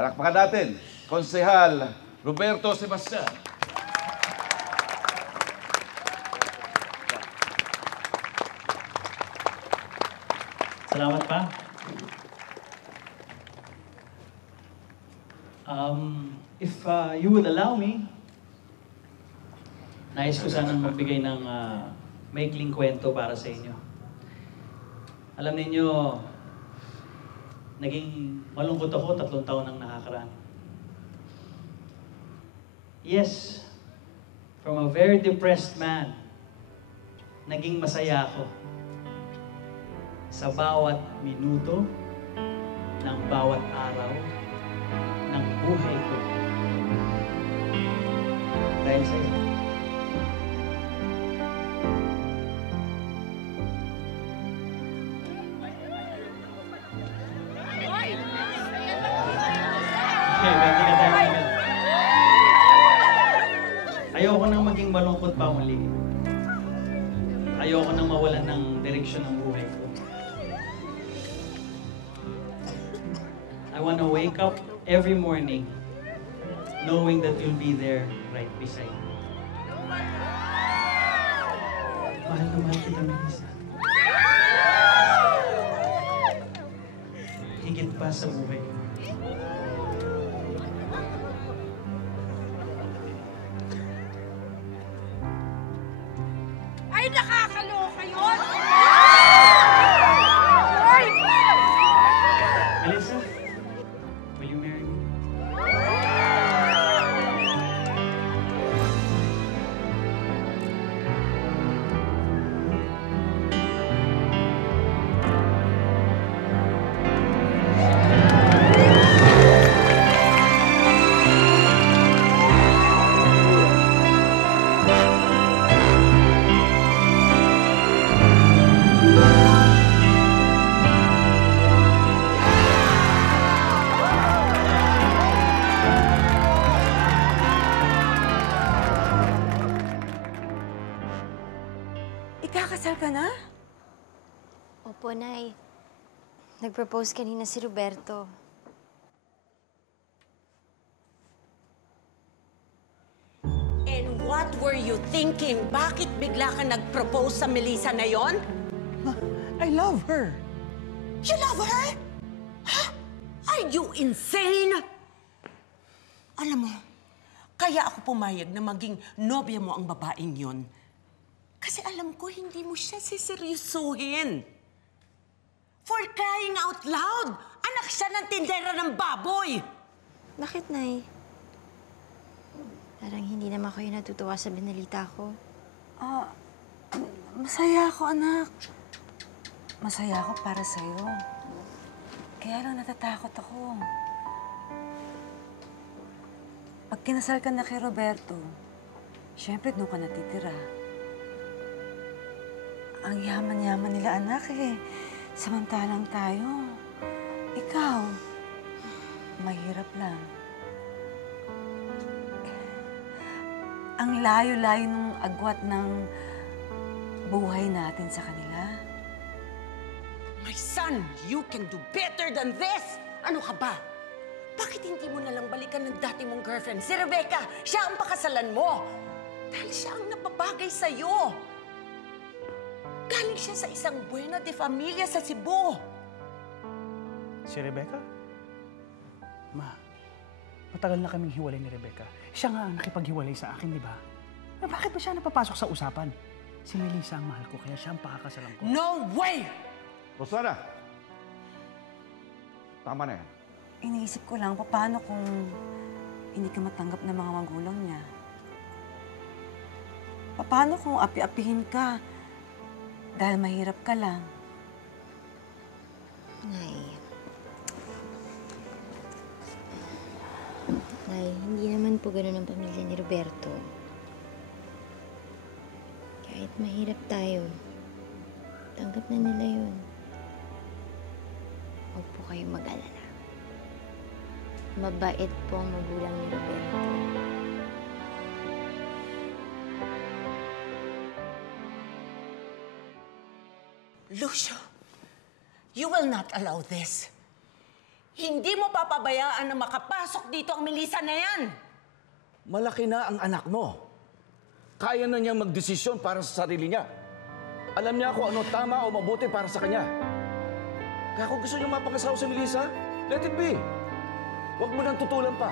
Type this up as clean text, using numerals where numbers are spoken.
Palakpakan natin, Konsehal Roberto Sebastian. Salamat pa. If you would allow me, nais ko sanang magbigay ng maikling kwento para sa inyo. Alam ninyo, naging malungkot ako 3 taon nang nakakaraan. Yes, from a very depressed man, naging masaya ako sa bawat minuto ng bawat araw ng buhay ko. Dahil sa iyo. Okay, wait ka tayo. Ayoko nang maging malungkot pa muli. Ayoko nang mawalan ng direksyon ng buhay ko. I want to wake up every morning knowing that you'll be there right beside me. Mahal na mahal kita, Melissa. Higit pa sa buhay ko. Ay, nakakaloka yun! Melissa, will you marry me? Ikakasal ka na? Opo, Nay. Nag-propose kanina si Roberto. And what were you thinking? Bakit bigla ka nag-propose sa Melissa na yon? I love her. You love her? Huh? Are you insane? Alam mo, kaya ako pumayag na maging nobya mo ang babaeng yon. Kasi alam ko, hindi mo siya siseryosuhin. For crying out loud! Anak siya ng tindera ng baboy! Bakit, Nay? Parang hindi naman kayo natutuwa sa binalita ko. Masaya ako, anak. Masaya ako para sa'yo. Kaya lang natatakot ako. Pag kinasal ka na kay Roberto, syempre doon ka natitira. Ang yaman-yaman nila, anak, eh. Samantalang tayo. Ikaw, mahirap lang. Ang layo-layo ng agwat ng buhay natin sa kanila. My son, you can do better than this! Ano ka ba? Bakit hindi mo nalang balikan ng dati mong girlfriend, si Rebecca? Siya ang pakasalan mo! Dahil siya ang napabagay sa'yo! Galing siya sa isang buena de familia sa Cebu. Si Rebecca? Ma, matagal na kaming hiwalay ni Rebecca. Siya nga ang nakipaghiwalay sa akin, di ba? Bakit ba siya napapasok sa usapan? Si Melissa ang mahal ko, kaya siya ang pakakasalan ko. No way! Rosana! Tama na yan. Iniisip ko lang, paano kung hindi ka matanggap ng mga magulang niya? Paano kung api-apihin ka dahil mahirap ka lang? Nay. Nay, hindi naman po ganun ang pamilya ni Roberto. Kahit mahirap tayo, tanggap na nila yun. Huwag po kayong mag-alala. Mabait po ang magulang ni Roberto. Lucio, you will not allow this. Hindi mo papabayaan na makapasok dito ang Melissa na yan! Malaki na ang anak mo. Kaya na niyang magdesisyon para sa sarili niya. Alam niya kung ano tama o mabuti para sa kanya. Kaya kung gusto niyo mapakasawa sa Melissa, let it be. Huwag mo nang tutulan pa.